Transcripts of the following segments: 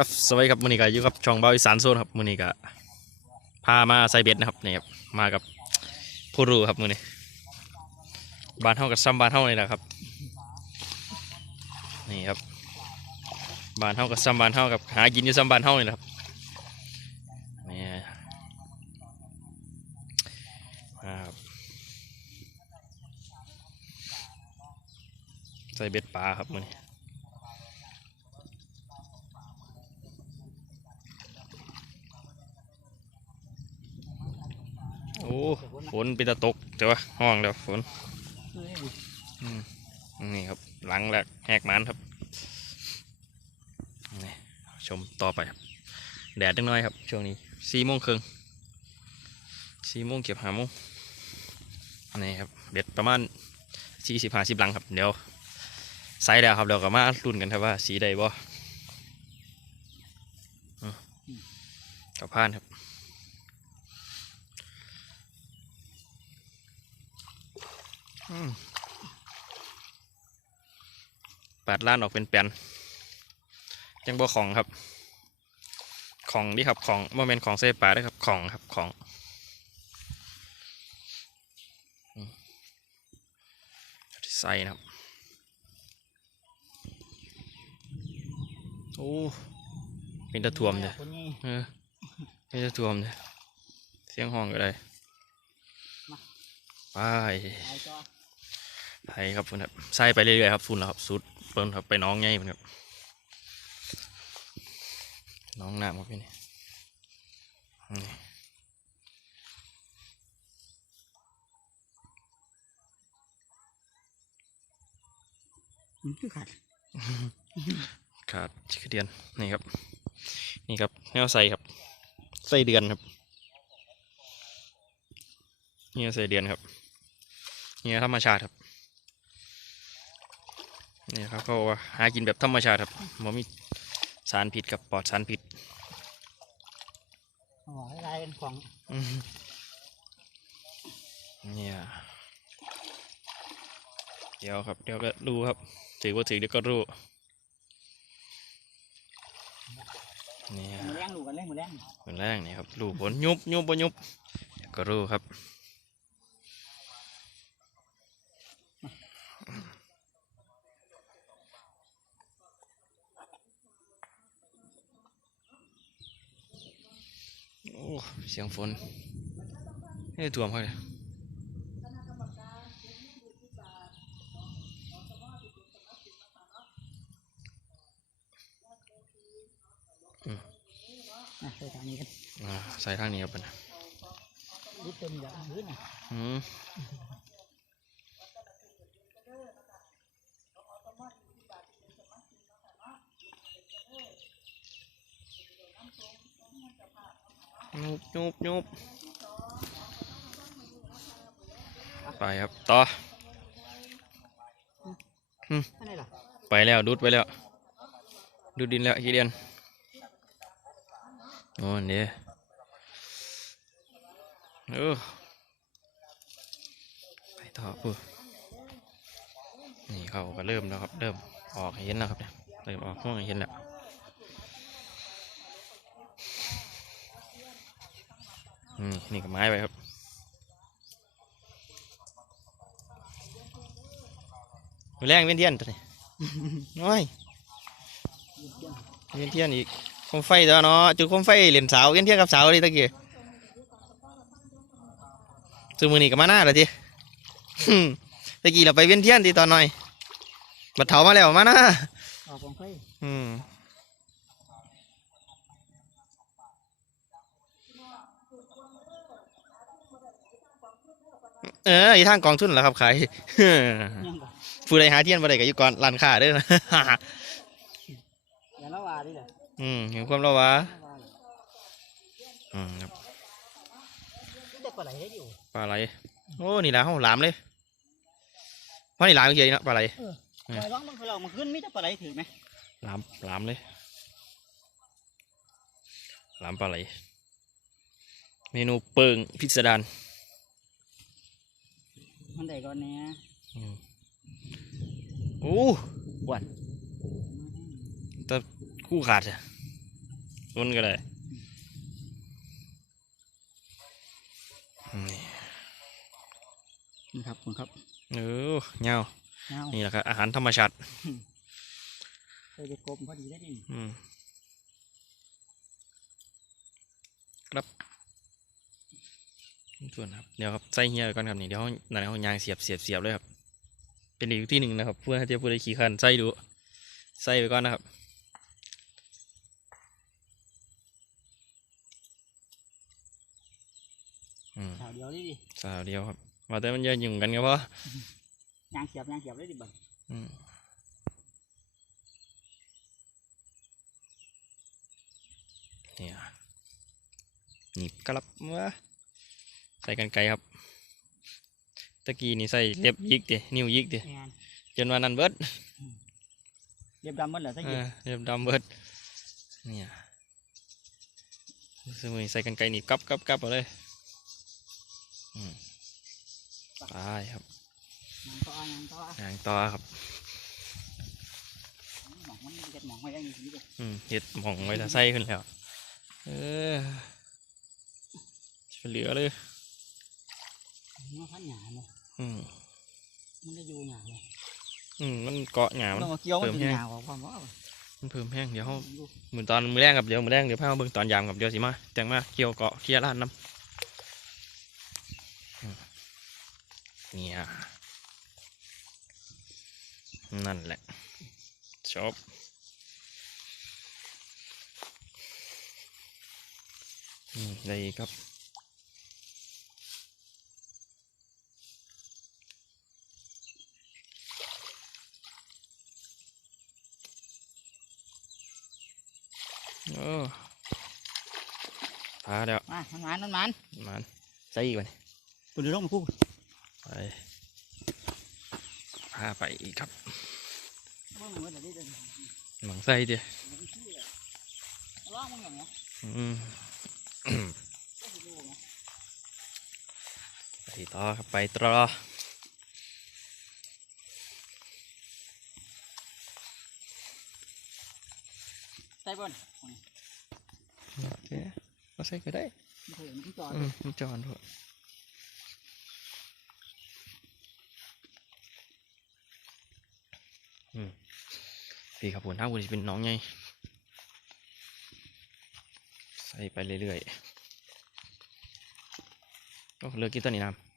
ครับสวัสดีครับมือนี้ก็อยู่กับช่องเบาอีสานโซนครับมือนี้ก็พามาใส่เบ็ดนะครับนี่ครับมากับผู้รู้ครับมือนี้บ้านเฮากับซ้ำบ้านเฮานี่แหละครับนี่ครับบ้านเฮากับซ้ำบ้านเฮากับหากินอยู่ซ้ำบ้านเฮานี่แหละครับนี่ครับใส่เบ็ดปลาครับมือนี้ อ้ฝนเป็นตะตกแต่ว่าห้องแล้วฝนนี่ครับหลังแรกแหกมันครับนี่ชมต่อไปครับ แดดจังน้อยครับ ช่วงนี้สี่โมงครึ่งสี่โมงเก็บหาโมงนี่ครับเบ็ดประมาณสี่สิบห้าสิบหลังครับเดี๋ยวไซส์แล้วครับเดี๋ยวก็มาลุ้นกันครับว่าสีใดบ่กับพานครับ อืม ปาดล้านออกเป็นแปลนยังบ่ของครับ ของนี่ครับของโมเมนต์ของเซปลาด้วยครับของครับของอืมใส่นะครับ โอ้เป็นตะถ่วมเนี่ยคนนี้เออเป็นตะถ่วมเนี่ยเสียงห้องก็ได้ไป ไอ้จอไทยครับฝุ่นครับใส่ไปเรื่อยๆครับฝุ่นแล้วครับสุดเปิ้นครับไปน้องไงมันครับน้องน้ำครับพี่นี่นี่มันคือขาดขาดชิคเดียนนี่ครับ นี่ครับแนวใส่ครับใส่เดือนครับนี่ใส่เดือนครับนี่ธรรมชาติครับ นี่ครับเขาบอกว่าหากินแบบธรรมชาติครับไม่มีสารพิษกับปลอดสารพิษอ๋อลายเป็นของอืมเนี่ยเดี๋ยวครับ เดี๋ยวก็รู้ครับ ถือว่าถือเดี๋ยวก็รู้เนี่ยมือแรงดูกันเลยมือแรงคนแรกนี่ครับรู้ผลยุบยุบบ่ยุบเดี๋ยวก็รู้ครับโอ้ เสียงฝนนี่ถ่วมเขาเลยอืมอะใส่ทางนี้กันอ่าใส่ทางนี้ครับนะยึดเต็มอย่างพื้นน่ะอืม ยุบยุบยุบไปครับ ต่ออันนี้ล่ะไปแล้วดูดไปแล้ว ดูดดินแล้วขี้เดียนโอ้เนี่ยเออไปต่อปุ๊บนี่เขาก็เริ่มแล้วครับ เริ่มออกให้เห็นแล้วครับเนี่ยเริ่มออกห้องให้เห็นแล้ว อืมนี่ก็ไม้ไปครับมือแรงเวียนเทียนตัวนี้น้อยยึดเต็มเวียนเทียนอีกโคมไฟตัวเนาะจุดโคมไฟเหรียญสาวเวียนเทียนกับสาวเลยตะกี้ซึ่งมือนี้ก็มาหน้าแล้วทีตะกี้เราไปเวียนเทียนทีตอนหน่อยบัดเถามาแล้วมาหน้าออกของไฟอืม เอออีทางกองทุนเหรอครับขายยังก่อนผู้ใดหาเทียนบ่ได้ก็อยู่ก่อนร้านค้าเด้อนะอย่าละวาดิเลยอืมเห็นความแล้ววะละวาเลยอืมครับนี่แต่ปลาไหลได้อยู่ปลาไหลโอ้นี่ละห้องหลามเลยว่านี่หลามเฉยๆเนาะปลาไหลปล่อยร้องมันเขาเรามาขึ้นมิแต่ปลาไหลถือไหมหลามหลามเลยหลามปลาไหลเมนูเปิงพิสดาร มันได้ก่อนเนี้ยอืมโอ้หวานแต่คู่ขาดอะวนก็ได้นี่นี่ครับคุณครับเออเงาเงานี่แหละครับอาหารธรรมชาติเคยจะกลมพอดีได้ดิอืมครับ ส่วนครับเดี๋ยวครับใส่เฮียไปก่อนครับนี่เดี๋ยวเขานั่นเขายางเสียบเสียบเสียบเลยครับ เป็นอีกที่หนึ่งนะครับ เพื่อให้เจ้าผู้ใดขี่คันใส่ดูใส่ไปก่อนนะครับอืมสาวเดียวได้ดิสาวเดียวครับว่าแต่มันเยอะยุ่งกันก็เพราะยางเสียบยางเสียบได้ดิบัดอืมเนี่ยหนีบกระลับวะ ใส่กันไกลครับ ตะกี้นี่ใส่เล็บยิกดินิ้วยิกดิแอนจนวันนั้นเบิดเรียบดำหมันเหรอสักเอทีอเล็บดำเบิดเนี่ยสมุยใส่กันไกลนี่กับกับกับเอาเลยอืมไปครับยางต่อยางต่ออย่างต่อครับหมองมันเก็ดหมองไว้อยังนี้เลยอืมเห็ดหม่องไว้ถ้าใส่ขึ้นแล้ว เออเหลือเลย มันพันหยาเนาะอืมมันจะอยู่หยาเลยอืมมันเกาะหงามันต้องมาเกี่ยวมันเติมถึงแห้งหยาของความว่ามันเพิ่มแห้งเดี๋ยวเขาดูเหมือนตอนมือแรงกับเดี๋ยวมือแรงเดี๋ยวพามาเบิ่งตอนยามกับเดี๋ยวสิมาแต่งมาเกี่ยวเกาะเกี่ยวล้านน้ำอืมเนี่ยนั่นแหละจบอืมได้อีกครับ โอ้พาแล้วมามันมันมันมันมันใส่อีกวันคุณเดี๋ยวลงมาคู่ไปพาไปอีกครับเมื่อมันเดี๋ยวได้เดินหมังใส่เดียร้องมึงอย่างเงี้ยอืมก็สิดูไงไปต่อครับไปต่อใส่บนโอ เคก็ใส่ก็ได้มันเคยมันจอดอืมมันจอนเถอะอืมพี่ครับผมถ้าคุณจะเป็นน้องไงใส่ไปเรื่อยๆก็เลือกกินตัวนี้น้ำ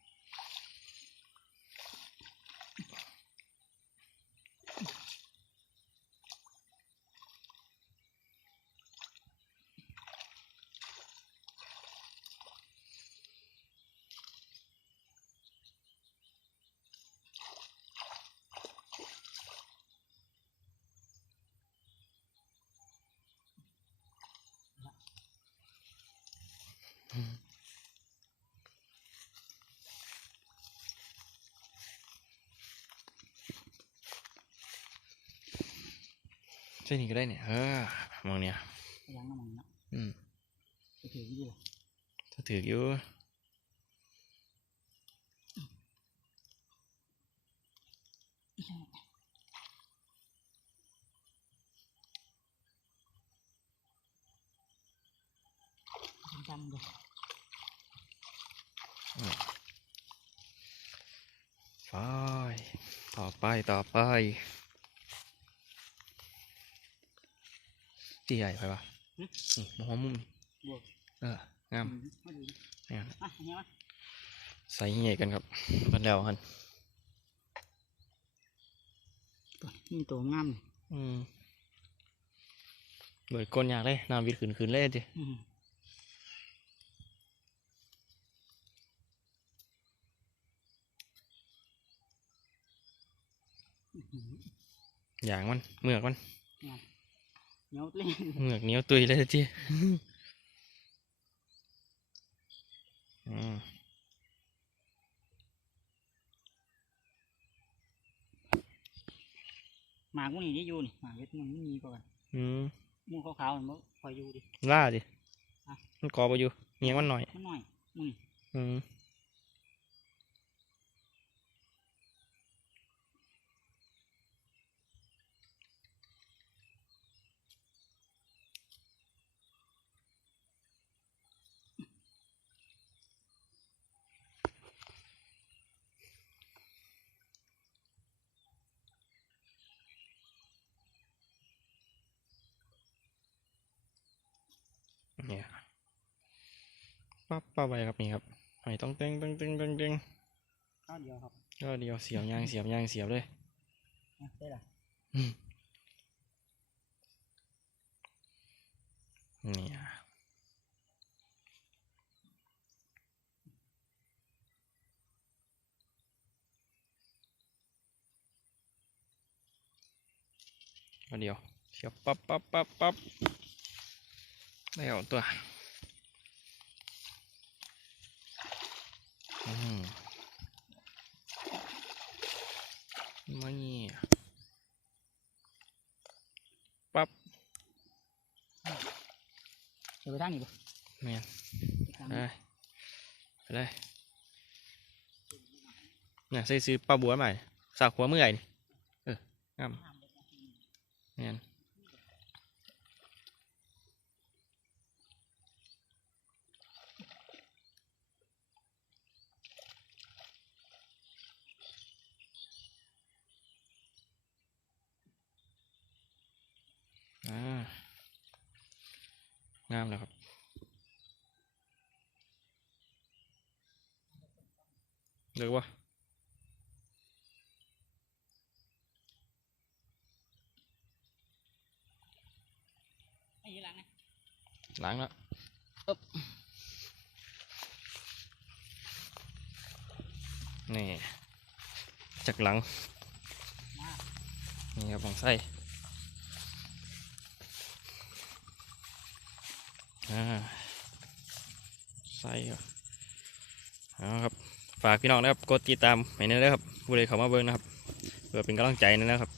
ใช่นี่ก็ได้เนี่ยเออมองเนี่ยยังน้ำมันเนาะอืมไปถือที่เลยถ้าถืออยู่จำๆเลยไปต่อไปต่อไป ตีใหญ่ไปปะอืมมองมุมนี่บวกเอองามมาดูเนี่ยอะเงี้ยใส่ใหญ่กันครับมันแล้วฮันนี่ตัวงามเลยอืมเบิดก้นอยากเลยน้ำวิดขืนขืนเลยดิอืมอย่างมันเมือกมัน เหนียวเล่นเมือกเหนียวตุยเลยจีอืมหมากมันนี่ได้อยู่นี่หมากเวทมันไม่มีก่อนอืมมูขาวๆมันบ่คอยอยู่ดิล่าดิอะมันกรอบไปอยู่เงี้ยมันหน่อยมันหน่อยมึงอืม ปั๊บปั๊บไปครับนี่ครับหอยต้องเต้งเต้งเต้งต้งเต้งข้าวเดียวครับก็เดียวเสียบยางเสียบยางเสียบเลยนะได้ละนี่อะก็เดียวเสียบปั๊บปั๊บปั๊บปั๊บแล้วตัว อืมไม่ปั๊บเดี๋ยวไปทางนี้บ่แมนไปทางไปนี้ไปเลยเนี่ยใส่ซื้อปลาบัวใหม่สากหัวเมื่อยนี่เอองามแมนอ่างามแล้วครับ được quá ไอ้ยี่หลังนะล้างแล้วอึ๊บนี่จากหลังมานี่ครับของไส้ อ่าไส้ครับเอาครับ ฝากพี่น้องนะครับ กดติดตามให้หนอยนะครับผู้ใดเข้ามาเบิ่งนะครับ เพื่อเป็นกำลังใจนะครับ